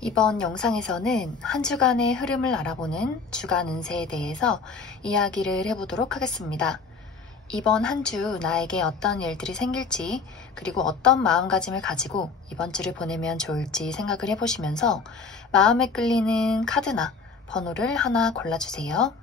이번 영상에서는 한 주간의 흐름을 알아보는 주간 운세에 대해서 이야기를 해보도록 하겠습니다. 이번 한 주 나에게 어떤 일들이 생길지, 그리고 어떤 마음가짐을 가지고 이번 주를 보내면 좋을지 생각을 해보시면서 마음에 끌리는 카드나 번호를 하나 골라주세요.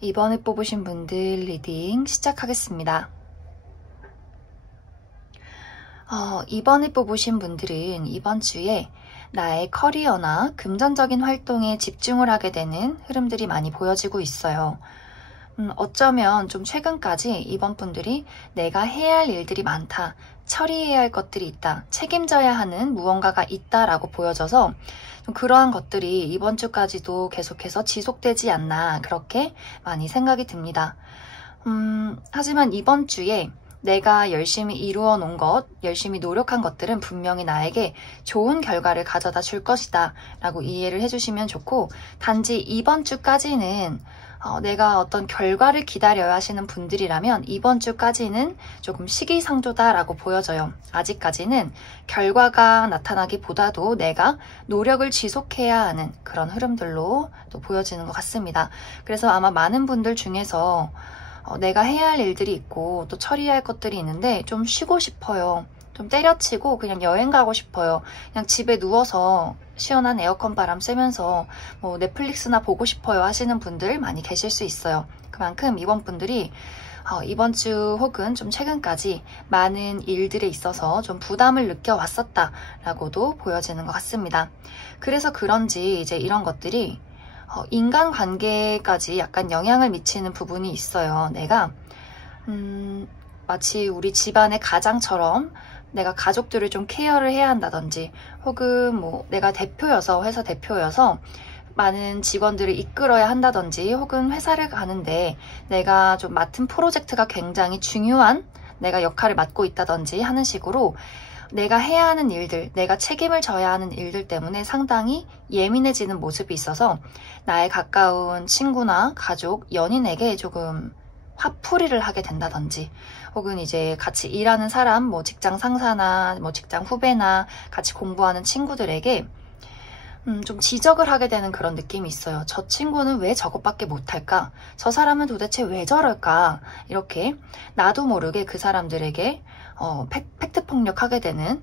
이번에 뽑으신 분들 리딩 시작하겠습니다. 이번에 뽑으신 분들은 이번 주에 나의 커리어나 금전적인 활동에 집중을 하게 되는 흐름들이 많이 보여지고 있어요. 어쩌면 좀 최근까지 이번 분들이 내가 해야 할 일들이 많다, 처리해야 할 것들이 있다, 책임져야 하는 무언가가 있다라고 보여져서 좀 그러한 것들이 이번 주까지도 계속해서 지속되지 않나 그렇게 많이 생각이 듭니다. 하지만 이번 주에 내가 열심히 이루어 놓은 것, 열심히 노력한 것들은 분명히 나에게 좋은 결과를 가져다 줄 것이다 라고 이해를 해주시면 좋고, 단지 이번 주까지는 내가 어떤 결과를 기다려야 하시는 분들이라면 이번 주까지는 조금 시기상조다라고 보여져요. 아직까지는 결과가 나타나기보다도 내가 노력을 지속해야 하는 그런 흐름들로 또 보여지는 것 같습니다. 그래서 아마 많은 분들 중에서 내가 해야 할 일들이 있고 또 처리해야 할 것들이 있는데 좀 쉬고 싶어요. 좀 때려치고 그냥 여행 가고 싶어요. 그냥 집에 누워서 시원한 에어컨 바람 쐬면서 뭐 넷플릭스나 보고 싶어요 하시는 분들 많이 계실 수 있어요. 그만큼 이번 분들이 이번 주 혹은 좀 최근까지 많은 일들에 있어서 좀 부담을 느껴왔었다라고도 보여지는 것 같습니다. 그래서 그런지 이제 이런 것들이 인간관계까지 약간 영향을 미치는 부분이 있어요. 내가 마치 우리 집안의 가장처럼 내가 가족들을 좀 케어를 해야 한다든지, 혹은 뭐 내가 대표여서, 회사 대표여서 많은 직원들을 이끌어야 한다든지, 혹은 회사를 가는데 내가 좀 맡은 프로젝트가 굉장히 중요한 내가 역할을 맡고 있다든지 하는 식으로 내가 해야 하는 일들, 내가 책임을 져야 하는 일들 때문에 상당히 예민해지는 모습이 있어서 나의 가까운 친구나 가족, 연인에게 조금 화풀이를 하게 된다든지, 혹은 이제 같이 일하는 사람, 뭐 직장 상사나 뭐 직장 후배나 같이 공부하는 친구들에게 좀 지적을 하게 되는 그런 느낌이 있어요. 저 친구는 왜 저것밖에 못할까? 저 사람은 도대체 왜 저럴까? 이렇게 나도 모르게 그 사람들에게 팩트 폭력하게 되는,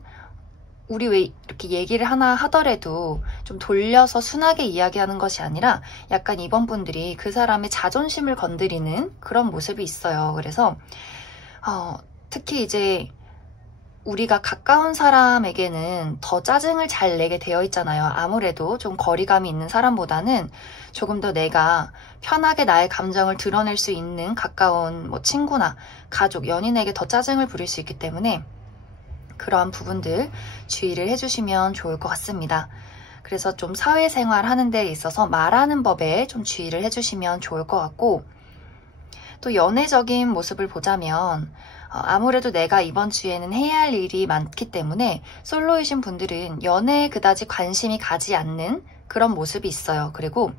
우리 왜 이렇게 얘기를 하나 하더라도 좀 돌려서 순하게 이야기하는 것이 아니라 약간 이번 분들이 그 사람의 자존심을 건드리는 그런 모습이 있어요. 그래서 특히 이제 우리가 가까운 사람에게는 더 짜증을 잘 내게 되어 있잖아요. 아무래도 좀 거리감이 있는 사람보다는 조금 더 내가 편하게 나의 감정을 드러낼 수 있는 가까운 뭐 친구나 가족, 연인에게 더 짜증을 부릴 수 있기 때문에 그러한 부분들 주의를 해주시면 좋을 것 같습니다. 그래서 좀 사회생활 하는 데 있어서 말하는 법에 좀 주의를 해주시면 좋을 것 같고, 또 연애적인 모습을 보자면 아무래도 내가 이번 주에는 해야 할 일이 많기 때문에 솔로이신 분들은 연애에 그다지 관심이 가지 않는 그런 모습이 있어요. 그리고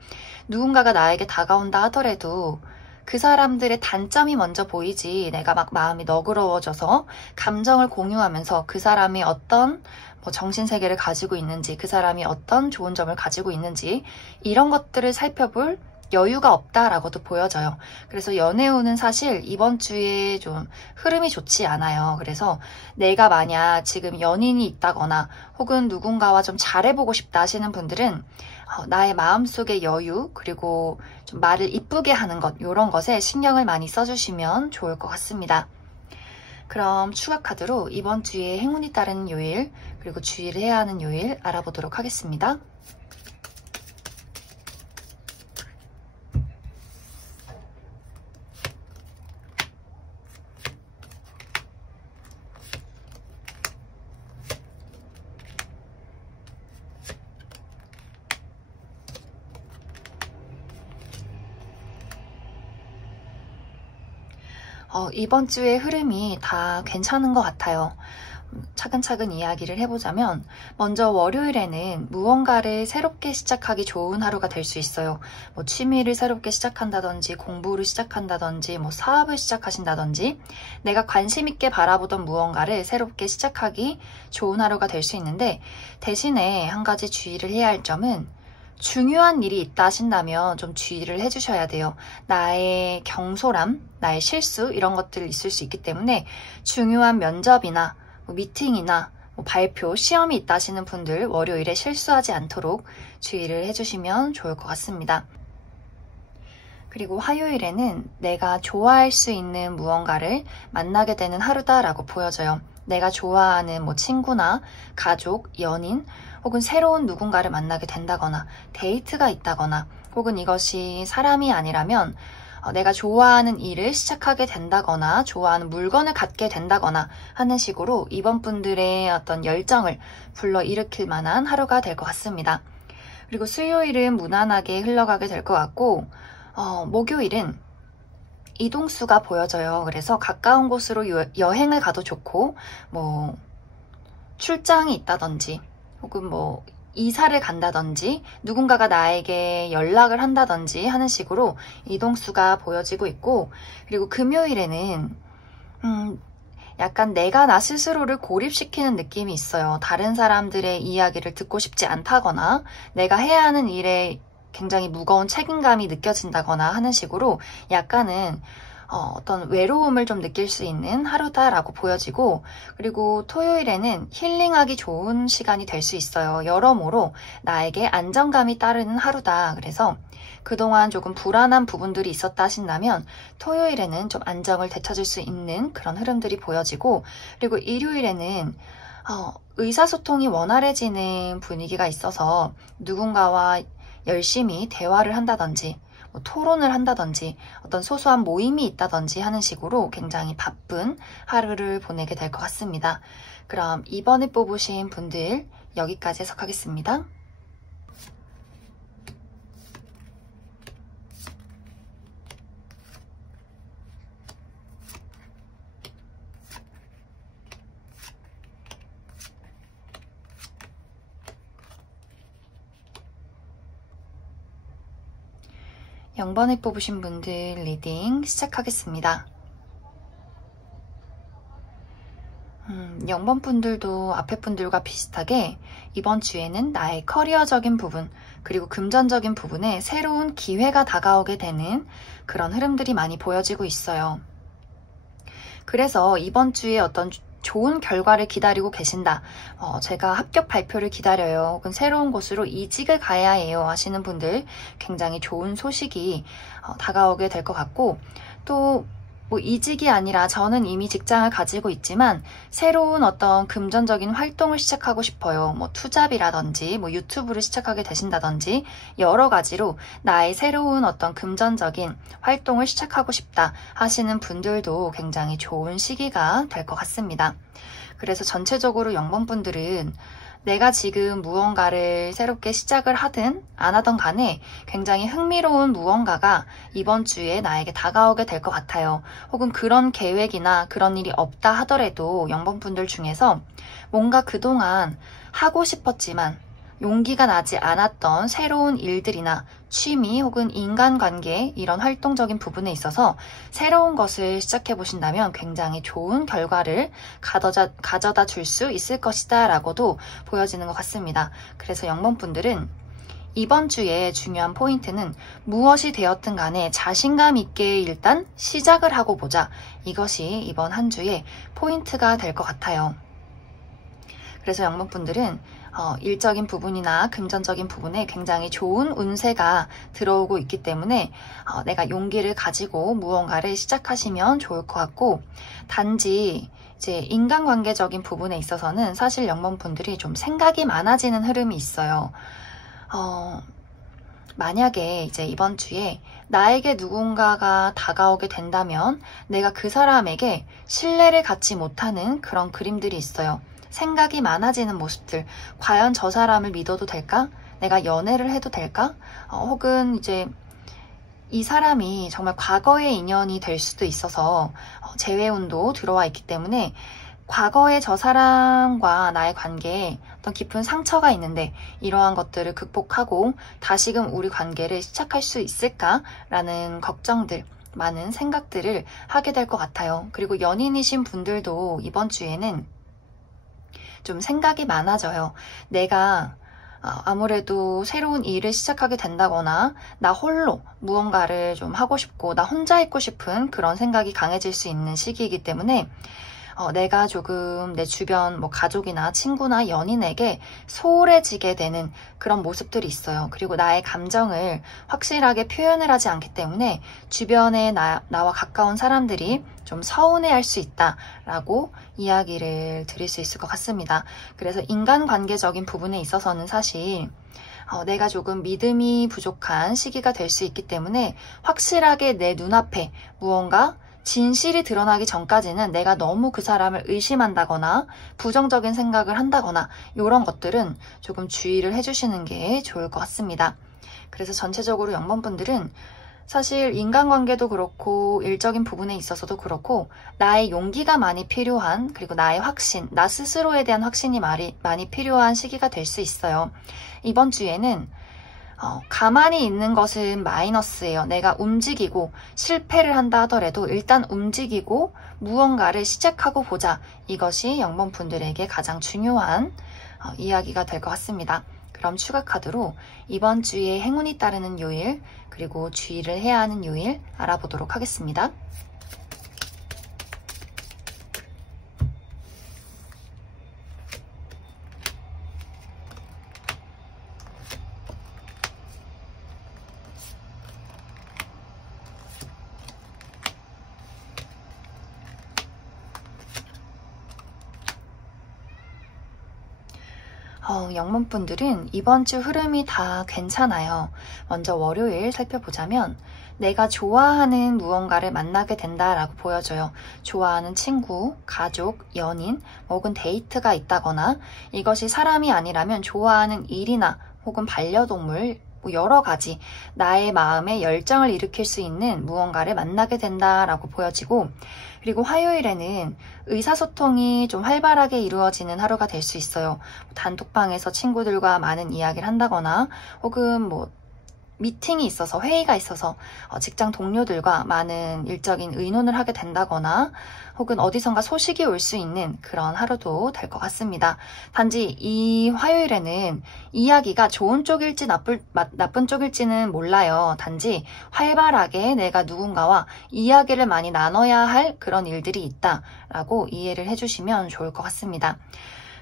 누군가가 나에게 다가온다 하더라도 그 사람들의 단점이 먼저 보이지, 내가 막 마음이 너그러워져서 감정을 공유하면서 그 사람이 어떤 정신세계를 가지고 있는지, 그 사람이 어떤 좋은 점을 가지고 있는지 이런 것들을 살펴볼 여유가 없다라고도 보여져요. 그래서 연애운은 사실 이번 주에 좀 흐름이 좋지 않아요. 그래서 내가 만약 지금 연인이 있다거나 혹은 누군가와 좀 잘해보고 싶다 하시는 분들은 나의 마음속의 여유, 그리고 좀 말을 이쁘게 하는 것, 이런 것에 신경을 많이 써주시면 좋을 것 같습니다. 그럼 추가 카드로 이번 주에 행운이 따르는 요일, 그리고 주의를 해야 하는 요일 알아보도록 하겠습니다. 이번 주의 흐름이 다 괜찮은 것 같아요. 차근차근 이야기를 해보자면 먼저 월요일에는 무언가를 새롭게 시작하기 좋은 하루가 될 수 있어요. 뭐 취미를 새롭게 시작한다든지 공부를 시작한다든지 뭐 사업을 시작하신다든지 내가 관심 있게 바라보던 무언가를 새롭게 시작하기 좋은 하루가 될 수 있는데, 대신에 한 가지 주의를 해야 할 점은 중요한 일이 있다 하신다면 좀 주의를 해주셔야 돼요. 나의 경솔함, 나의 실수 이런 것들이 있을 수 있기 때문에 중요한 면접이나 미팅이나 발표, 시험이 있다 하시는 분들 월요일에 실수하지 않도록 주의를 해주시면 좋을 것 같습니다. 그리고 화요일에는 내가 좋아할 수 있는 무언가를 만나게 되는 하루다라고 보여져요. 내가 좋아하는 친구나 가족, 연인, 혹은 새로운 누군가를 만나게 된다거나 데이트가 있다거나, 혹은 이것이 사람이 아니라면 내가 좋아하는 일을 시작하게 된다거나 좋아하는 물건을 갖게 된다거나 하는 식으로 이번 분들의 어떤 열정을 불러일으킬 만한 하루가 될 것 같습니다. 그리고 수요일은 무난하게 흘러가게 될 것 같고, 목요일은 이동수가 보여져요. 그래서 가까운 곳으로 여행을 가도 좋고, 출장이 있다든지 혹은 이사를 간다든지 누군가가 나에게 연락을 한다든지 하는 식으로 이동수가 보여지고 있고, 그리고 금요일에는 약간 내가 나 스스로를 고립시키는 느낌이 있어요. 다른 사람들의 이야기를 듣고 싶지 않다거나 내가 해야 하는 일에 굉장히 무거운 책임감이 느껴진다거나 하는 식으로 약간은 어떤 외로움을 좀 느낄 수 있는 하루다라고 보여지고, 그리고 토요일에는 힐링하기 좋은 시간이 될 수 있어요. 여러모로 나에게 안정감이 따르는 하루다. 그래서 그동안 조금 불안한 부분들이 있었다 하신다면 토요일에는 좀 안정을 되찾을 수 있는 그런 흐름들이 보여지고, 그리고 일요일에는 의사소통이 원활해지는 분위기가 있어서 누군가와 열심히 대화를 한다든지 토론을 한다든지 어떤 소소한 모임이 있다든지 하는 식으로 굉장히 바쁜 하루를 보내게 될 것 같습니다. 그럼 이번에 뽑으신 분들 여기까지 해석하겠습니다. (0) 번에 뽑으신 분들 리딩 시작하겠습니다. 0번 분들도 앞에 분들과 비슷하게 이번 주에는 나의 커리어적인 부분, 그리고 금전적인 부분에 새로운 기회가 다가오게 되는 그런 흐름들이 많이 보여지고 있어요. 그래서 이번 주에 어떤 좋은 결과를 기다리고 계신다, 제가 합격 발표를 기다려요, 혹은 새로운 곳으로 이직을 가야 해요 하시는 분들 굉장히 좋은 소식이 다가오게 될 것 같고, 또 이직이 아니라 저는 이미 직장을 가지고 있지만 새로운 어떤 금전적인 활동을 시작하고 싶어요. 투잡이라든지 유튜브를 시작하게 되신다든지 여러 가지로 나의 새로운 어떤 금전적인 활동을 시작하고 싶다 하시는 분들도 굉장히 좋은 시기가 될 것 같습니다. 그래서 전체적으로 0번 분들은 내가 지금 무언가를 새롭게 시작을 하든 안 하든 간에 굉장히 흥미로운 무언가가 이번 주에 나에게 다가오게 될 것 같아요. 혹은 그런 계획이나 그런 일이 없다 하더라도 0번 분들 중에서 뭔가 그동안 하고 싶었지만 용기가 나지 않았던 새로운 일들이나 취미 혹은 인간관계, 이런 활동적인 부분에 있어서 새로운 것을 시작해 보신다면 굉장히 좋은 결과를 가져다 줄 수 있을 것이다 라고도 보여지는 것 같습니다. 그래서 0번 분들은 이번 주에 중요한 포인트는 무엇이 되었든 간에 자신감 있게 일단 시작을 하고 보자. 이것이 이번 한 주의 포인트가 될 것 같아요. 그래서 영문분들은 일적인 부분이나 금전적인 부분에 굉장히 좋은 운세가 들어오고 있기 때문에 내가 용기를 가지고 무언가를 시작하시면 좋을 것 같고, 단지 이제 인간관계적인 부분에 있어서는 사실 영문분들이 좀 생각이 많아지는 흐름이 있어요. 만약에 이제 이번 주에 나에게 누군가가 다가오게 된다면 내가 그 사람에게 신뢰를 갖지 못하는 그런 그림들이 있어요. 생각이 많아지는 모습들. 과연 저 사람을 믿어도 될까? 내가 연애를 해도 될까? 혹은 이제 이 사람이 정말 과거의 인연이 될 수도 있어서 재회운도 들어와 있기 때문에 과거의 저 사람과 나의 관계에 어떤 깊은 상처가 있는데 이러한 것들을 극복하고 다시금 우리 관계를 시작할 수 있을까라는 걱정들, 많은 생각들을 하게 될 것 같아요. 그리고 연인이신 분들도 이번 주에는 좀 생각이 많아져요. 내가 아무래도 새로운 일을 시작하게 된다거나 나 홀로 무언가를 좀 하고 싶고 나 혼자 있고 싶은 그런 생각이 강해질 수 있는 시기이기 때문에 내가 조금 내 주변 가족이나 친구나 연인에게 소홀해지게 되는 그런 모습들이 있어요. 그리고 나의 감정을 확실하게 표현을 하지 않기 때문에 주변에 나와 가까운 사람들이 좀 서운해할 수 있다라고 이야기를 드릴 수 있을 것 같습니다. 그래서 인간관계적인 부분에 있어서는 사실 내가 조금 믿음이 부족한 시기가 될 수 있기 때문에 확실하게 내 눈앞에 무언가 진실이 드러나기 전까지는 내가 너무 그 사람을 의심한다거나 부정적인 생각을 한다거나 이런 것들은 조금 주의를 해주시는 게 좋을 것 같습니다. 그래서 전체적으로 영번분들은 사실 인간관계도 그렇고 일적인 부분에 있어서도 그렇고 나의 용기가 많이 필요한, 그리고 나의 확신, 나 스스로에 대한 확신이 많이 필요한 시기가 될 수 있어요. 이번 주에는 가만히 있는 것은 마이너스예요. 내가 움직이고 실패를 한다 하더라도 일단 움직이고 무언가를 시작하고 보자. 이것이 영번분들에게 가장 중요한 이야기가 될 것 같습니다. 그럼 추가 카드로 이번 주에 행운이 따르는 요일, 그리고 주의를 해야 하는 요일 알아보도록 하겠습니다. 영문분들은 이번 주 흐름이 다 괜찮아요. 먼저 월요일 살펴보자면 내가 좋아하는 무언가를 만나게 된다라고 보여져요. 좋아하는 친구, 가족, 연인, 혹은 데이트가 있다거나 이것이 사람이 아니라면 좋아하는 일이나 혹은 반려동물, 여러 가지 나의 마음에 열정을 일으킬 수 있는 무언가를 만나게 된다라고 보여지고, 그리고 화요일에는 의사소통이 좀 활발하게 이루어지는 하루가 될 수 있어요. 단톡방에서 친구들과 많은 이야기를 한다거나 혹은 미팅이 있어서, 회의가 있어서 직장 동료들과 많은 일적인 의논을 하게 된다거나 혹은 어디선가 소식이 올 수 있는 그런 하루도 될 것 같습니다. 단지 이 화요일에는 이야기가 좋은 쪽일지 나쁜 쪽일지는 몰라요. 단지 활발하게 내가 누군가와 이야기를 많이 나눠야 할 그런 일들이 있다라고 이해를 해주시면 좋을 것 같습니다.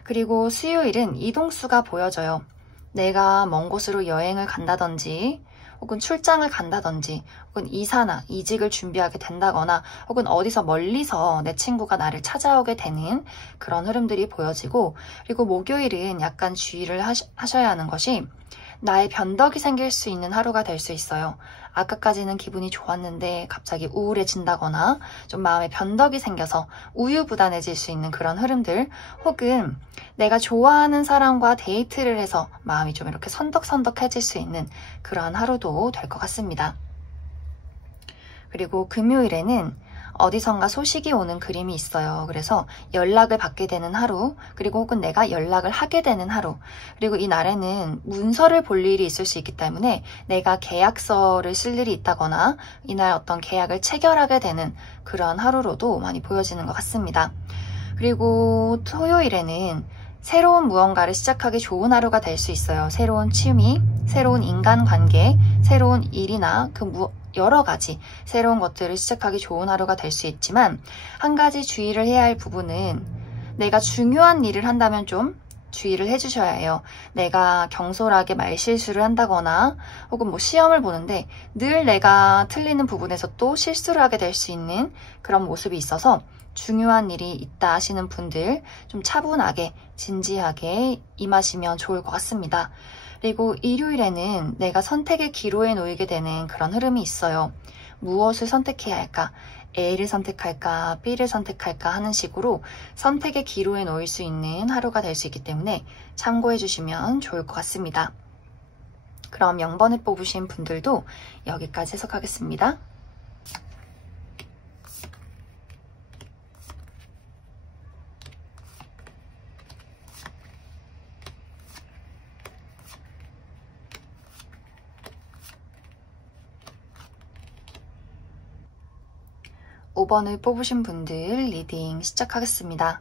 그리고 수요일은 이동수가 보여져요. 내가 먼 곳으로 여행을 간다든지 혹은 출장을 간다든지 혹은 이사나 이직을 준비하게 된다거나 혹은 어디서 멀리서 내 친구가 나를 찾아오게 되는 그런 흐름들이 보여지고, 그리고 목요일은 약간 주의를 하셔야 하는 것이 나의 변덕이 생길 수 있는 하루가 될 수 있어요. 아까까지는 기분이 좋았는데 갑자기 우울해진다거나 좀 마음에 변덕이 생겨서 우유부단해질 수 있는 그런 흐름들, 혹은 내가 좋아하는 사람과 데이트를 해서 마음이 좀 이렇게 선덕선덕해질 수 있는 그러한 하루도 될 것 같습니다. 그리고 금요일에는 어디선가 소식이 오는 그림이 있어요. 그래서 연락을 받게 되는 하루, 그리고 혹은 내가 연락을 하게 되는 하루, 그리고 이 날에는 문서를 볼 일이 있을 수 있기 때문에 내가 계약서를 쓸 일이 있다거나 이날 어떤 계약을 체결하게 되는 그런 하루로도 많이 보여지는 것 같습니다. 그리고 토요일에는 새로운 무언가를 시작하기 좋은 하루가 될 수 있어요. 새로운 취미, 새로운 인간관계, 새로운 일이나 여러 가지 새로운 것들을 시작하기 좋은 하루가 될 수 있지만 한 가지 주의를 해야 할 부분은 내가 중요한 일을 한다면 좀 주의를 해주셔야 해요. 내가 경솔하게 말실수를 한다거나 혹은 뭐 시험을 보는데 늘 내가 틀리는 부분에서 또 실수를 하게 될 수 있는 그런 모습이 있어서 중요한 일이 있다 하시는 분들 좀 차분하게 진지하게 임하시면 좋을 것 같습니다. 그리고 일요일에는 내가 선택의 기로에 놓이게 되는 그런 흐름이 있어요. 무엇을 선택해야 할까? A를 선택할까? B를 선택할까? 하는 식으로 선택의 기로에 놓일 수 있는 하루가 될 수 있기 때문에 참고해 주시면 좋을 것 같습니다. 그럼 0번을 뽑으신 분들도 여기까지 해석하겠습니다. 5번을 뽑으신 분들 리딩 시작하겠습니다.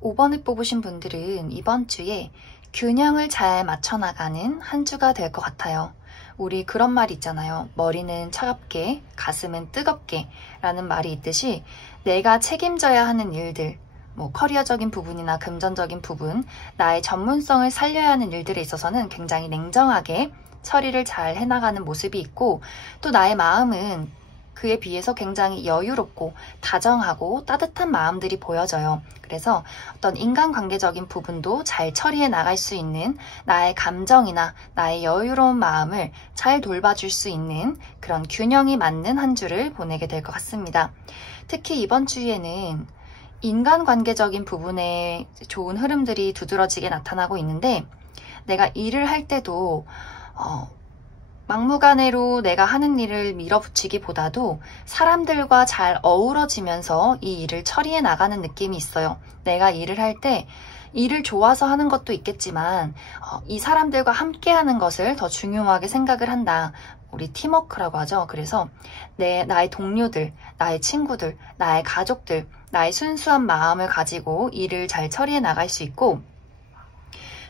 5번을 뽑으신 분들은 이번 주에 균형을 잘 맞춰나가는 한 주가 될 것 같아요. 우리 그런 말이 있잖아요. 머리는 차갑게, 가슴은 뜨겁게 라는 말이 있듯이 내가 책임져야 하는 일들, 뭐 커리어적인 부분이나 금전적인 부분, 나의 전문성을 살려야 하는 일들에 있어서는 굉장히 냉정하게 처리를 잘 해나가는 모습이 있고 또 나의 마음은 그에 비해서 굉장히 여유롭고 다정하고 따뜻한 마음들이 보여져요. 그래서 어떤 인간관계적인 부분도 잘 처리해 나갈 수 있는 나의 감정이나 나의 여유로운 마음을 잘 돌봐줄 수 있는 그런 균형이 맞는 한 주를 보내게 될 것 같습니다. 특히 이번 주에는 인간관계적인 부분에 좋은 흐름들이 두드러지게 나타나고 있는데 내가 일을 할 때도 막무가내로 내가 하는 일을 밀어붙이기보다도 사람들과 잘 어우러지면서 이 일을 처리해 나가는 느낌이 있어요. 내가 일을 할 때 일을 좋아서 하는 것도 있겠지만 이 사람들과 함께 하는 것을 더 중요하게 생각을 한다. 우리 팀워크라고 하죠. 그래서 나의 동료들, 나의 친구들, 나의 가족들, 나의 순수한 마음을 가지고 일을 잘 처리해 나갈 수 있고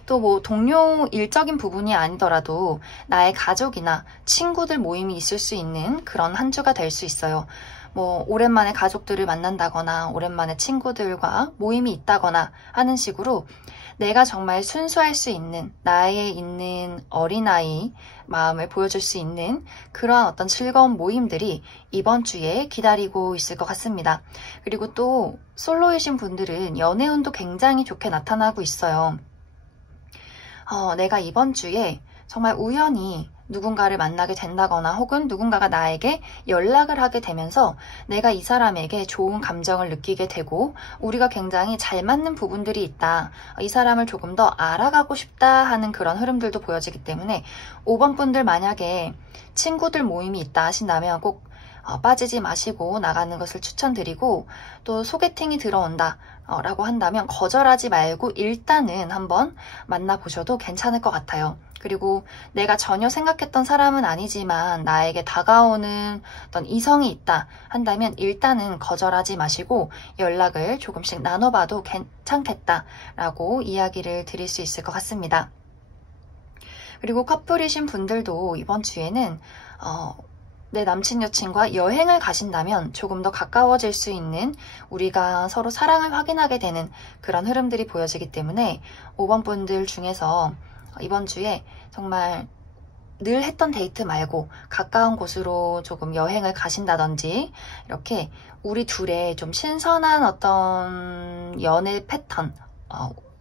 또 뭐 동료 일적인 부분이 아니더라도 나의 가족이나 친구들 모임이 있을 수 있는 그런 한 주가 될 수 있어요. 뭐 오랜만에 가족들을 만난다거나 오랜만에 친구들과 모임이 있다거나 하는 식으로 내가 정말 순수할 수 있는 나의 있는 어린아이 마음을 보여줄 수 있는 그러한 어떤 즐거운 모임들이 이번 주에 기다리고 있을 것 같습니다. 그리고 또 솔로이신 분들은 연애운도 굉장히 좋게 나타나고 있어요. 내가 이번 주에 정말 우연히 누군가를 만나게 된다거나 혹은 누군가가 나에게 연락을 하게 되면서 내가 이 사람에게 좋은 감정을 느끼게 되고 우리가 굉장히 잘 맞는 부분들이 있다. 이 사람을 조금 더 알아가고 싶다 하는 그런 흐름들도 보여지기 때문에 5번 분들 만약에 친구들 모임이 있다 하신다면 꼭 빠지지 마시고 나가는 것을 추천드리고 또 소개팅이 들어온다 라고 한다면 거절하지 말고 일단은 한번 만나보셔도 괜찮을 것 같아요. 그리고 내가 전혀 생각했던 사람은 아니지만 나에게 다가오는 어떤 이성이 있다 한다면 일단은 거절하지 마시고 연락을 조금씩 나눠봐도 괜찮겠다라고 이야기를 드릴 수 있을 것 같습니다. 그리고 커플이신 분들도 이번 주에는 내 남친 여친과 여행을 가신다면 조금 더 가까워질 수 있는 우리가 서로 사랑을 확인하게 되는 그런 흐름들이 보여지기 때문에 5번 분들 중에서 이번 주에 정말 늘 했던 데이트 말고 가까운 곳으로 조금 여행을 가신다든지 이렇게 우리 둘의 좀 신선한 어떤 연애 패턴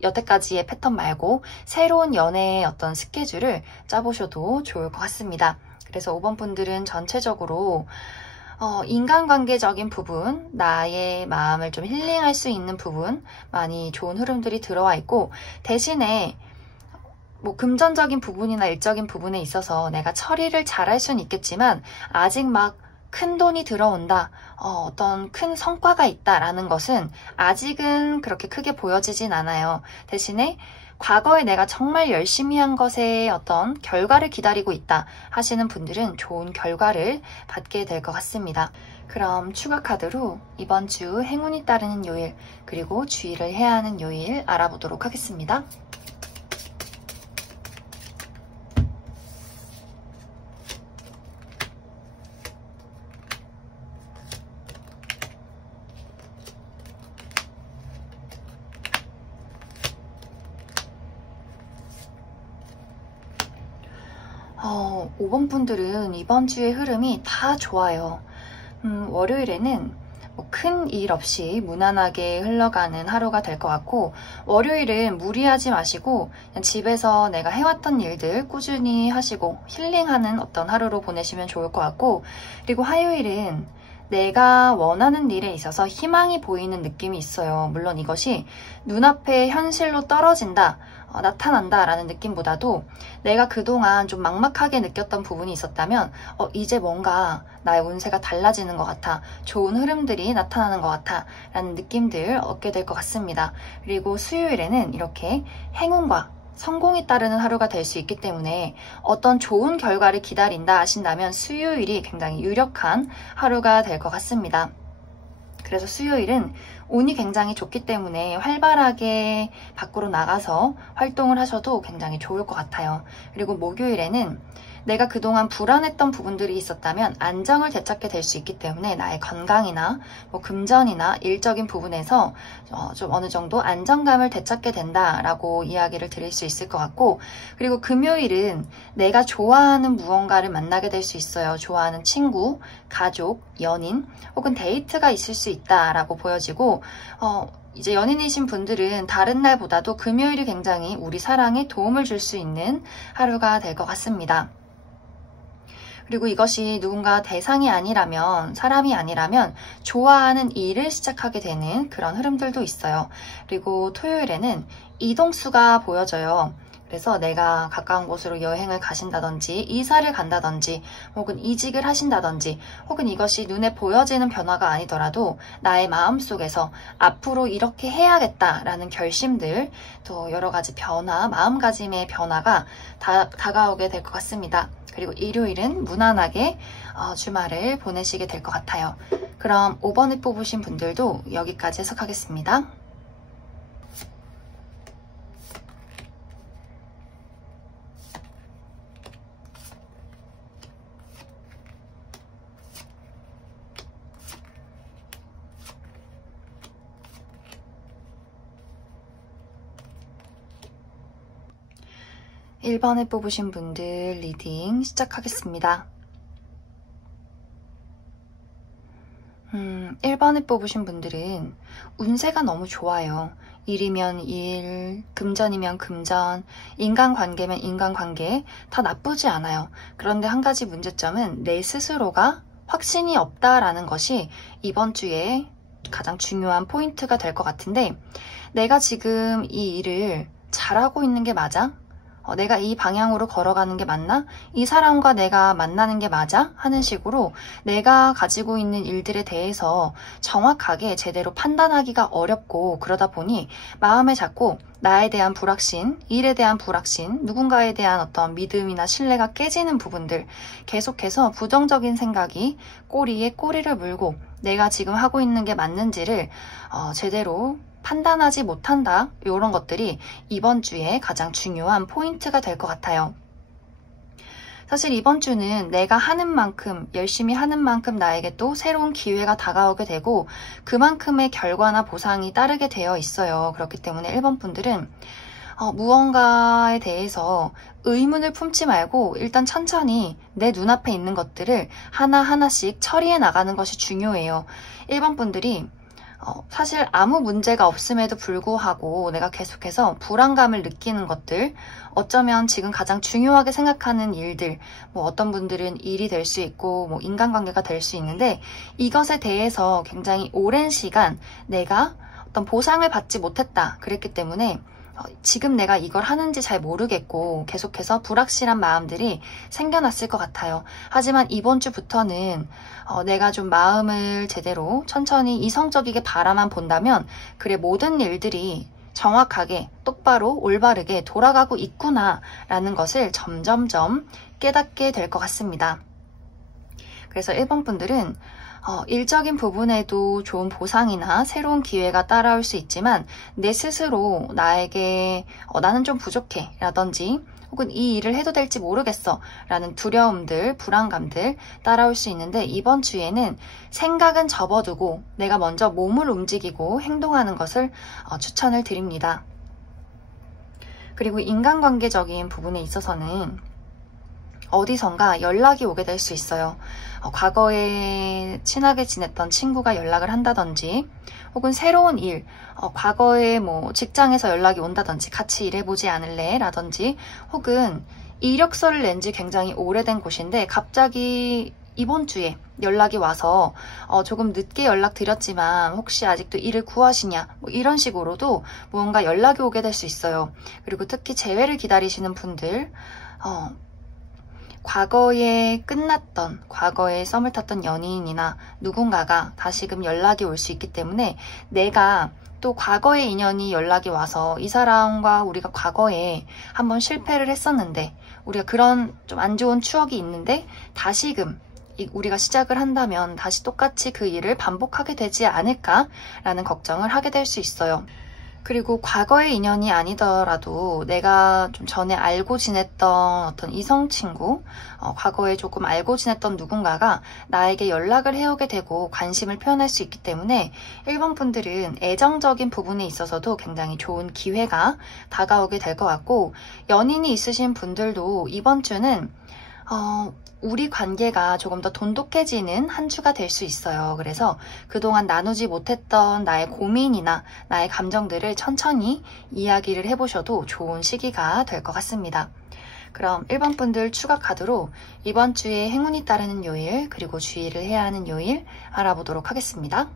여태까지의 패턴 말고 새로운 연애의 어떤 스케줄을 짜보셔도 좋을 것 같습니다. 그래서 5번 분들은 전체적으로 인간관계적인 부분, 나의 마음을 좀 힐링할 수 있는 부분 많이 좋은 흐름들이 들어와 있고 대신에 뭐 금전적인 부분이나 일적인 부분에 있어서 내가 처리를 잘할 수는 있겠지만 아직 막 큰 돈이 들어온다, 어떤 큰 성과가 있다라는 것은 아직은 그렇게 크게 보여지진 않아요. 대신에 과거에 내가 정말 열심히 한 것의 어떤 결과를 기다리고 있다 하시는 분들은 좋은 결과를 받게 될 것 같습니다. 그럼 추가 카드로 이번 주 행운이 따르는 요일, 그리고 주의를 해야 하는 요일 알아보도록 하겠습니다. 어, 5번 분들은 이번 주의 흐름이 다 좋아요. 월요일에는 큰 일 없이 무난하게 흘러가는 하루가 될 것 같고, 월요일은 무리하지 마시고 그냥 집에서 내가 해왔던 일들 꾸준히 하시고 힐링하는 어떤 하루로 보내시면 좋을 것 같고, 그리고 화요일은 내가 원하는 일에 있어서 희망이 보이는 느낌이 있어요. 물론 이것이 눈앞에 현실로 떨어진다, 나타난다 라는 느낌보다도 내가 그동안 좀 막막하게 느꼈던 부분이 있었다면 이제 뭔가 나의 운세가 달라지는 것 같아, 좋은 흐름들이 나타나는 것 같아 라는 느낌들 얻게 될 것 같습니다. 그리고 수요일에는 이렇게 행운과 성공이 따르는 하루가 될 수 있기 때문에 어떤 좋은 결과를 기다린다 하신다면 수요일이 굉장히 유력한 하루가 될 것 같습니다. 그래서 수요일은 운이 굉장히 좋기 때문에 활발하게 밖으로 나가서 활동을 하셔도 굉장히 좋을 것 같아요. 그리고 목요일에는 내가 그동안 불안했던 부분들이 있었다면 안정을 되찾게 될 수 있기 때문에 나의 건강이나 금전이나 일적인 부분에서 좀 어느 정도 안정감을 되찾게 된다라고 이야기를 드릴 수 있을 것 같고, 그리고 금요일은 내가 좋아하는 무언가를 만나게 될 수 있어요. 좋아하는 친구, 가족, 연인 혹은 데이트가 있을 수 있다라고 보여지고, 이제 연인이신 분들은 다른 날보다도 금요일이 굉장히 우리 사랑에 도움을 줄 수 있는 하루가 될 것 같습니다. 그리고 이것이 누군가 대상이 아니라면, 사람이 아니라면 좋아하는 일을 시작하게 되는 그런 흐름들도 있어요. 그리고 토요일에는 이동수가 보여져요. 그래서 내가 가까운 곳으로 여행을 가신다든지 이사를 간다든지 혹은 이직을 하신다든지, 혹은 이것이 눈에 보여지는 변화가 아니더라도 나의 마음속에서 앞으로 이렇게 해야겠다라는 결심들, 또 여러 가지 변화, 마음가짐의 변화가 다가오게 될 것 같습니다. 그리고 일요일은 무난하게 주말을 보내시게 될 것 같아요. 그럼 5번을 뽑으신 분들도 여기까지 해석하겠습니다. 1번을 뽑으신 분들 리딩 시작하겠습니다. 1번을 뽑으신 분들은 운세가 너무 좋아요. 일이면 일, 금전이면 금전, 인간관계면 인간관계 다 나쁘지 않아요. 그런데 한 가지 문제점은 내 스스로가 확신이 없다라는 것이 이번 주에 가장 중요한 포인트가 될 것 같은데, 내가 지금 이 일을 잘하고 있는 게 맞아? 내가 이 방향으로 걸어가는 게 맞나? 이 사람과 내가 만나는 게 맞아? 하는 식으로 내가 가지고 있는 일들에 대해서 정확하게 제대로 판단하기가 어렵고, 그러다 보니 마음에 자꾸 나에 대한 불확신, 일에 대한 불확신, 누군가에 대한 어떤 믿음이나 신뢰가 깨지는 부분들, 계속해서 부정적인 생각이 꼬리에 꼬리를 물고 내가 지금 하고 있는 게 맞는지를 제대로 판단하지 못한다, 이런 것들이 이번 주에 가장 중요한 포인트가 될 것 같아요. 사실 이번 주는 내가 하는 만큼, 열심히 하는 만큼 나에게 또 새로운 기회가 다가오게 되고 그만큼의 결과나 보상이 따르게 되어 있어요. 그렇기 때문에 1번 분들은 무언가에 대해서 의문을 품지 말고 일단 천천히 내 눈앞에 있는 것들을 하나하나씩 처리해 나가는 것이 중요해요. 1번 분들이 사실 아무 문제가 없음에도 불구하고 내가 계속해서 불안감을 느끼는 것들, 어쩌면 지금 가장 중요하게 생각하는 일들, 어떤 분들은 일이 될 수 있고 인간관계가 될 수 있는데, 이것에 대해서 굉장히 오랜 시간 내가 어떤 보상을 받지 못했다 그랬기 때문에 지금 내가 이걸 하는지 잘 모르겠고 계속해서 불확실한 마음들이 생겨났을 것 같아요. 하지만 이번 주부터는 내가 좀 마음을 제대로 천천히 이성적이게 바라만 본다면 그래 모든 일들이 정확하게 똑바로 올바르게 돌아가고 있구나 라는 것을 점점점 깨닫게 될 것 같습니다. 그래서 1번 분들은 일적인 부분에도 좋은 보상이나 새로운 기회가 따라올 수 있지만 내 스스로 나에게 나는 좀 부족해 라든지 혹은 이 일을 해도 될지 모르겠어 라는 두려움들, 불안감들 따라올 수 있는데 이번 주에는 생각은 접어두고 내가 먼저 몸을 움직이고 행동하는 것을 추천을 드립니다. 그리고 인간관계적인 부분에 있어서는 어디선가 연락이 오게 될 수 있어요. 과거에 친하게 지냈던 친구가 연락을 한다든지 혹은 새로운 일, 과거에 뭐 직장에서 연락이 온다든지 같이 일해보지 않을래? 라든지 혹은 이력서를 낸 지 굉장히 오래된 곳인데 갑자기 이번 주에 연락이 와서 조금 늦게 연락드렸지만 혹시 아직도 일을 구하시냐 뭐 이런 식으로도 무언가 연락이 오게 될 수 있어요. 그리고 특히 재회를 기다리시는 분들 과거에 끝났던, 과거에 썸을 탔던 연인이나 누군가가 다시금 연락이 올 수 있기 때문에 내가 또 과거의 인연이 연락이 와서 이 사람과 우리가 과거에 한번 실패를 했었는데 우리가 그런 좀 안 좋은 추억이 있는데 다시금 우리가 시작을 한다면 다시 똑같이 그 일을 반복하게 되지 않을까라는 걱정을 하게 될 수 있어요. 그리고 과거의 인연이 아니더라도 내가 좀 전에 알고 지냈던 어떤 이성 친구, 과거에 조금 알고 지냈던 누군가가 나에게 연락을 해오게 되고 관심을 표현할 수 있기 때문에 1번 분들은 애정적인 부분에 있어서도 굉장히 좋은 기회가 다가오게 될 것 같고 연인이 있으신 분들도 이번 주는 우리 관계가 조금 더 돈독해지는 한 주가 될 수 있어요. 그래서 그동안 나누지 못했던 나의 고민이나 나의 감정들을 천천히 이야기를 해보셔도 좋은 시기가 될 것 같습니다. 그럼 1번 분들 추가 카드로 이번 주에 행운이 따르는 요일 그리고 주의를 해야 하는 요일 알아보도록 하겠습니다.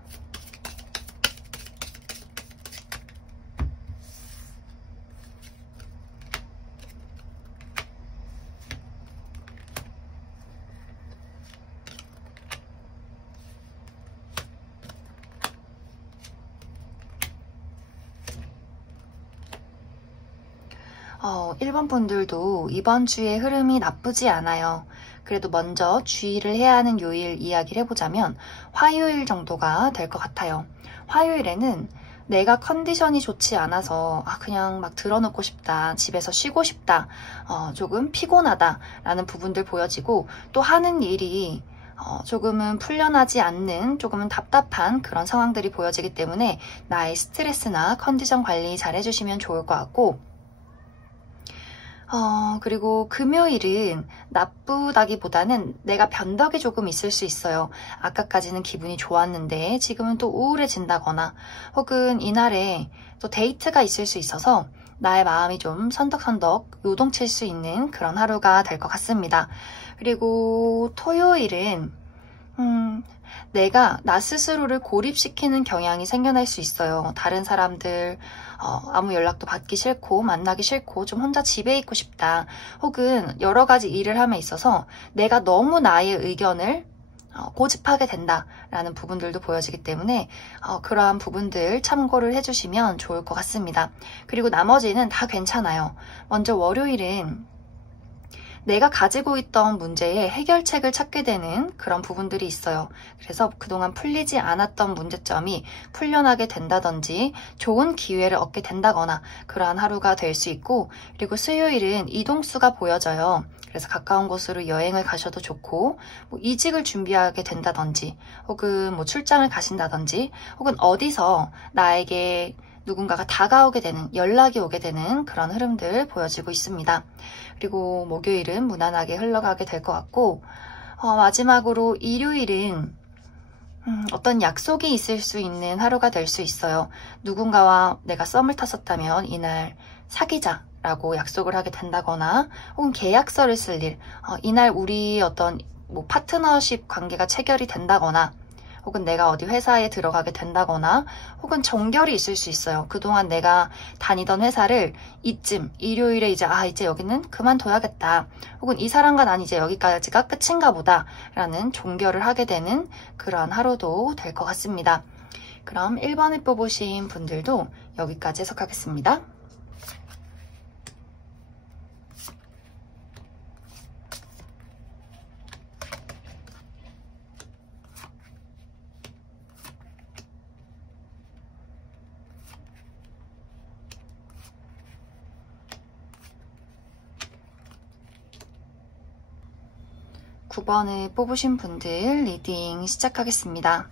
1번 분들도 이번 주의 흐름이 나쁘지 않아요. 그래도 먼저 주의를 해야 하는 요일 이야기를 해보자면 화요일 정도가 될 것 같아요. 화요일에는 내가 컨디션이 좋지 않아서 그냥 막 들어눕고 싶다, 집에서 쉬고 싶다, 조금 피곤하다 라는 부분들 보여지고 또 하는 일이 조금은 풀려나지 않는 조금은 답답한 그런 상황들이 보여지기 때문에 나의 스트레스나 컨디션 관리 잘 해주시면 좋을 것 같고 그리고 금요일은 나쁘다기보다는 내가 변덕이 조금 있을 수 있어요. 아까까지는 기분이 좋았는데 지금은 또 우울해진다거나 혹은 이날에 또 데이트가 있을 수 있어서 나의 마음이 좀 선덕선덕 요동칠 수 있는 그런 하루가 될 것 같습니다. 그리고 토요일은 내가 나 스스로를 고립시키는 경향이 생겨날 수 있어요. 다른 사람들 아무 연락도 받기 싫고 만나기 싫고 좀 혼자 집에 있고 싶다. 혹은 여러 가지 일을 함에 있어서 내가 너무 나의 의견을 고집하게 된다라는 부분들도 보여지기 때문에 그러한 부분들 참고를 해주시면 좋을 것 같습니다. 그리고 나머지는 다 괜찮아요. 먼저 월요일은 내가 가지고 있던 문제의 해결책을 찾게 되는 그런 부분들이 있어요. 그래서 그동안 풀리지 않았던 문제점이 풀려나게 된다든지 좋은 기회를 얻게 된다거나 그러한 하루가 될 수 있고 그리고 수요일은 이동수가 보여져요. 그래서 가까운 곳으로 여행을 가셔도 좋고 뭐 이직을 준비하게 된다든지 혹은 뭐 출장을 가신다든지 혹은 어디서 나에게 누군가가 다가오게 되는, 연락이 오게 되는 그런 흐름들 보여지고 있습니다. 그리고 목요일은 무난하게 흘러가게 될 것 같고 마지막으로 일요일은 어떤 약속이 있을 수 있는 하루가 될 수 있어요. 누군가와 내가 썸을 탔었다면 이날 사귀자 라고 약속을 하게 된다거나 혹은 계약서를 쓸 일, 이날 우리 어떤 뭐 파트너십 관계가 체결이 된다거나 혹은 내가 어디 회사에 들어가게 된다거나 혹은 정결이 있을 수 있어요. 그동안 내가 다니던 회사를 이쯤 일요일에 이제 이제 여기는 그만둬야겠다. 혹은 이 사람과 난 이제 여기까지가 끝인가 보다 라는 종결을 하게 되는 그러한 하루도 될 것 같습니다. 그럼 1번을 뽑으신 분들도 여기까지 해석하겠습니다. 9번을 뽑으신 분들 리딩 시작하겠습니다.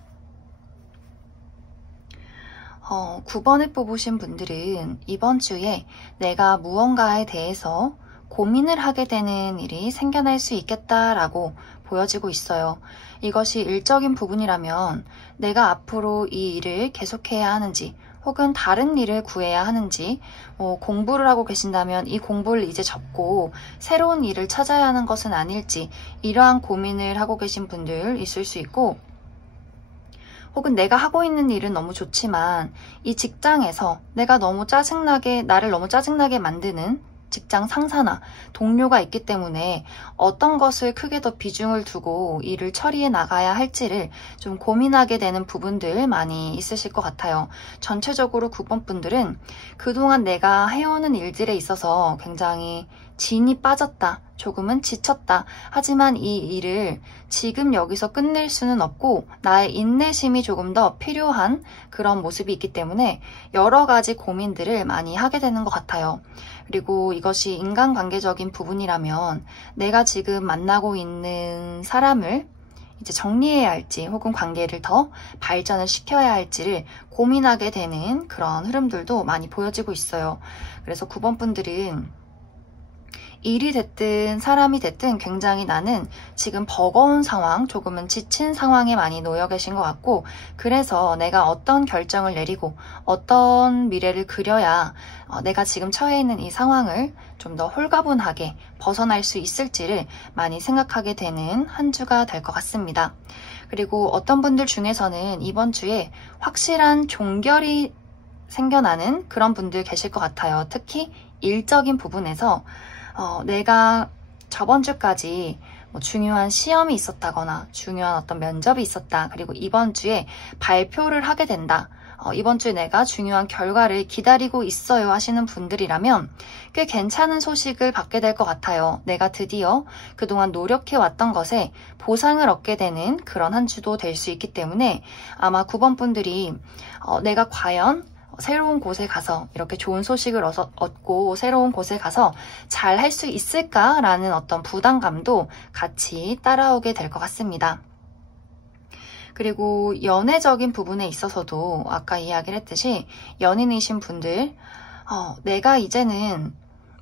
9번을 뽑으신 분들은 이번 주에 내가 무언가에 대해서 고민을 하게 되는 일이 생겨날 수 있겠다라고 보여지고 있어요. 이것이 일적인 부분이라면 내가 앞으로 이 일을 계속해야 하는지 혹은 다른 일을 구해야 하는지, 공부를 하고 계신다면 이 공부를 이제 접고 새로운 일을 찾아야 하는 것은 아닐지, 이러한 고민을 하고 계신 분들 있을 수 있고, 혹은 내가 하고 있는 일은 너무 좋지만 이 직장에서 나를 너무 짜증나게 만드는 직장 상사나 동료가 있기 때문에 어떤 것을 크게 더 비중을 두고 일을 처리해 나가야 할지를 좀 고민하게 되는 부분들 많이 있으실 것 같아요. 전체적으로 9번 분들은 그동안 내가 해오는 일들에 있어서 굉장히 진이 빠졌다, 조금은 지쳤다. 하지만 이 일을 지금 여기서 끝낼 수는 없고 나의 인내심이 조금 더 필요한 그런 모습이 있기 때문에 여러 가지 고민들을 많이 하게 되는 것 같아요. 그리고 이것이 인간관계적인 부분이라면 내가 지금 만나고 있는 사람을 이제 정리해야 할지 혹은 관계를 더 발전을 시켜야 할지를 고민하게 되는 그런 흐름들도 많이 보여지고 있어요. 그래서 9번 분들은 일이 됐든 사람이 됐든 굉장히 나는 지금 버거운 상황, 조금은 지친 상황에 많이 놓여 계신 것 같고, 그래서 내가 어떤 결정을 내리고 어떤 미래를 그려야 내가 지금 처해 있는 이 상황을 좀 더 홀가분하게 벗어날 수 있을지를 많이 생각하게 되는 한 주가 될 것 같습니다. 그리고 어떤 분들 중에서는 이번 주에 확실한 종결이 생겨나는 그런 분들 계실 것 같아요. 특히 일적인 부분에서 내가 저번 주까지 중요한 시험이 있었다거나 중요한 어떤 면접이 있었다. 그리고 이번 주에 발표를 하게 된다. 이번 주에 내가 중요한 결과를 기다리고 있어요 하시는 분들이라면 꽤 괜찮은 소식을 받게 될 것 같아요. 내가 드디어 그동안 노력해왔던 것에 보상을 얻게 되는 그런 한 주도 될 수 있기 때문에 아마 9번 분들이 내가 과연 새로운 곳에 가서 이렇게 좋은 소식을 얻고 새로운 곳에 가서 잘 할 수 있을까라는 어떤 부담감도 같이 따라오게 될 것 같습니다. 그리고 연애적인 부분에 있어서도 아까 이야기를 했듯이 연인이신 분들, 내가 이제는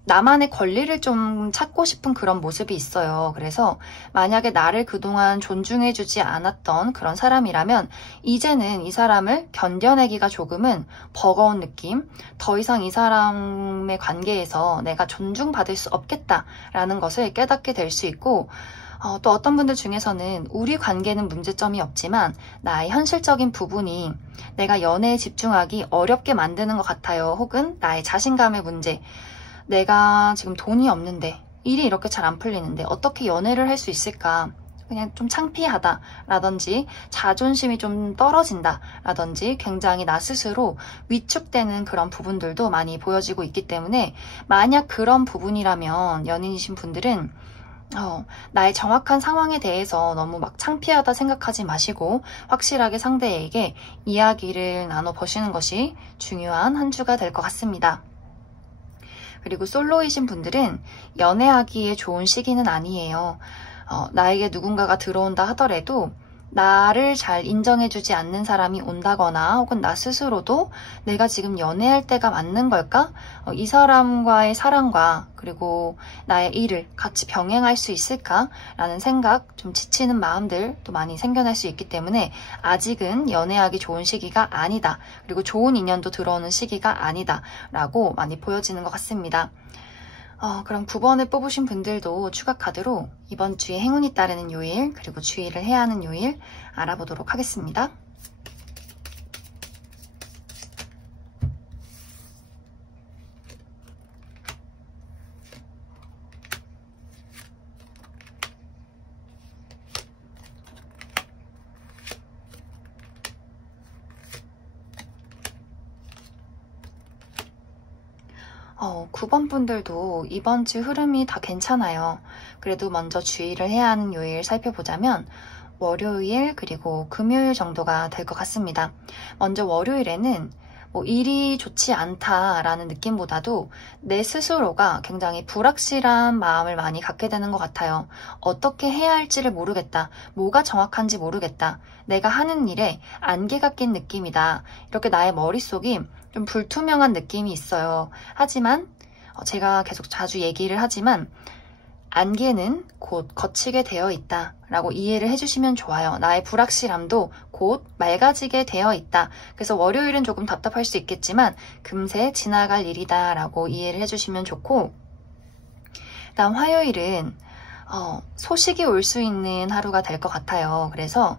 나만의 권리를 좀 찾고 싶은 그런 모습이 있어요. 그래서 만약에 나를 그동안 존중해주지 않았던 그런 사람이라면 이제는 이 사람을 견뎌내기가 조금은 버거운 느낌, 더 이상 이 사람의 관계에서 내가 존중받을 수 없겠다라는 것을 깨닫게 될 수 있고, 또 어떤 분들 중에서는 우리 관계는 문제점이 없지만 나의 현실적인 부분이 내가 연애에 집중하기 어렵게 만드는 것 같아요. 혹은 나의 자신감의 문제, 내가 지금 돈이 없는데 일이 이렇게 잘 안 풀리는데 어떻게 연애를 할 수 있을까? 그냥 좀 창피하다 라든지 자존심이 좀 떨어진다 라든지 굉장히 나 스스로 위축되는 그런 부분들도 많이 보여지고 있기 때문에 만약 그런 부분이라면 연인이신 분들은 나의 정확한 상황에 대해서 너무 막 창피하다 생각하지 마시고 확실하게 상대에게 이야기를 나눠보시는 것이 중요한 한 주가 될 것 같습니다. 그리고 솔로이신 분들은 연애하기에 좋은 시기는 아니에요. 나에게 누군가가 들어온다 하더라도 나를 잘 인정해주지 않는 사람이 온다거나 혹은 나 스스로도 내가 지금 연애할 때가 맞는 걸까? 이 사람과의 사랑과 그리고 나의 일을 같이 병행할 수 있을까? 라는 생각, 좀 지치는 마음들도 많이 생겨날 수 있기 때문에 아직은 연애하기 좋은 시기가 아니다. 그리고 좋은 인연도 들어오는 시기가 아니다. 라고 많이 보여지는 것 같습니다. 그럼 9번을 뽑으신 분들도 추가 카드로 이번 주에 행운이 따르는 요일, 그리고 주의를 해야 하는 요일 알아보도록 하겠습니다. 어, 9번 분들도 이번 주 흐름이 다 괜찮아요. 그래도 먼저 주의를 해야 하는 요일 살펴보자면 월요일 그리고 금요일 정도가 될 것 같습니다. 먼저 월요일에는 일이 좋지 않다라는 느낌보다도 내 스스로가 굉장히 불확실한 마음을 많이 갖게 되는 것 같아요. 어떻게 해야 할지를 모르겠다. 뭐가 정확한지 모르겠다. 내가 하는 일에 안개가 낀 느낌이다. 이렇게 나의 머릿속이 좀 불투명한 느낌이 있어요. 하지만 제가 계속 자주 얘기를 하지만 안개는 곧 거치게 되어 있다 라고 이해를 해주시면 좋아요. 나의 불확실함도 곧 맑아지게 되어 있다. 그래서 월요일은 조금 답답할 수 있겠지만 금세 지나갈 일이다 라고 이해를 해주시면 좋고, 다음 화요일은 소식이 올 수 있는 하루가 될 것 같아요. 그래서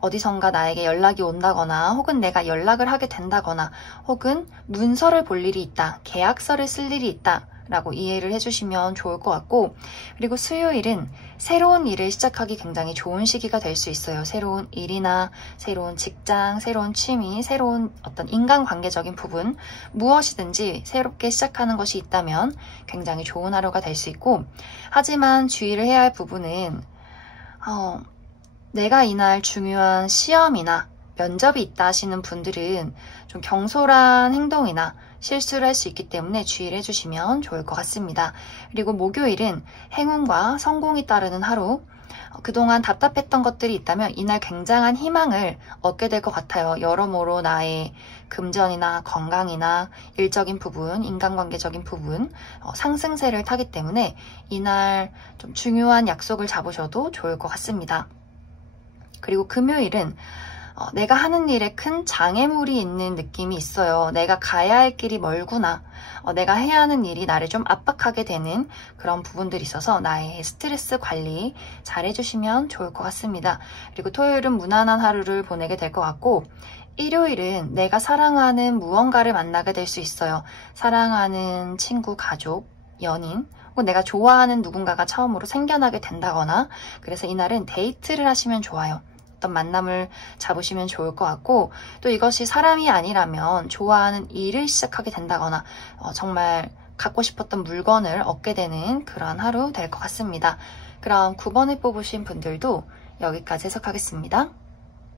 어디선가 나에게 연락이 온다거나 혹은 내가 연락을 하게 된다거나 혹은 문서를 볼 일이 있다, 계약서를 쓸 일이 있다 라고 이해를 해주시면 좋을 것 같고, 그리고 수요일은 새로운 일을 시작하기 굉장히 좋은 시기가 될 수 있어요. 새로운 일이나 새로운 직장, 새로운 취미, 새로운 어떤 인간관계적인 부분, 무엇이든지 새롭게 시작하는 것이 있다면 굉장히 좋은 하루가 될 수 있고, 하지만 주의를 해야 할 부분은 내가 이날 중요한 시험이나 면접이 있다 하시는 분들은 좀 경솔한 행동이나 실수를 할 수 있기 때문에 주의를 해주시면 좋을 것 같습니다. 그리고 목요일은 행운과 성공이 따르는 하루, 그동안 답답했던 것들이 있다면 이날 굉장한 희망을 얻게 될 것 같아요. 여러모로 나의 금전이나 건강이나 일적인 부분, 인간관계적인 부분, 상승세를 타기 때문에 이날 좀 중요한 약속을 잡으셔도 좋을 것 같습니다. 그리고 금요일은 내가 하는 일에 큰 장애물이 있는 느낌이 있어요. 내가 가야 할 길이 멀구나. 내가 해야 하는 일이 나를 좀 압박하게 되는 그런 부분들이 있어서 나의 스트레스 관리 잘 해주시면 좋을 것 같습니다. 그리고 토요일은 무난한 하루를 보내게 될 것 같고, 일요일은 내가 사랑하는 무언가를 만나게 될 수 있어요. 사랑하는 친구, 가족, 연인, 혹은 내가 좋아하는 누군가가 처음으로 생겨나게 된다거나, 그래서 이날은 데이트를 하시면 좋아요. 어떤 만남을 잡으시면 좋을 것 같고, 또 이것이 사람이 아니라면 좋아하는 일을 시작하게 된다거나 정말 갖고 싶었던 물건을 얻게 되는 그런 하루 될 것 같습니다. 그럼 9번을 뽑으신 분들도 여기까지 해석하겠습니다.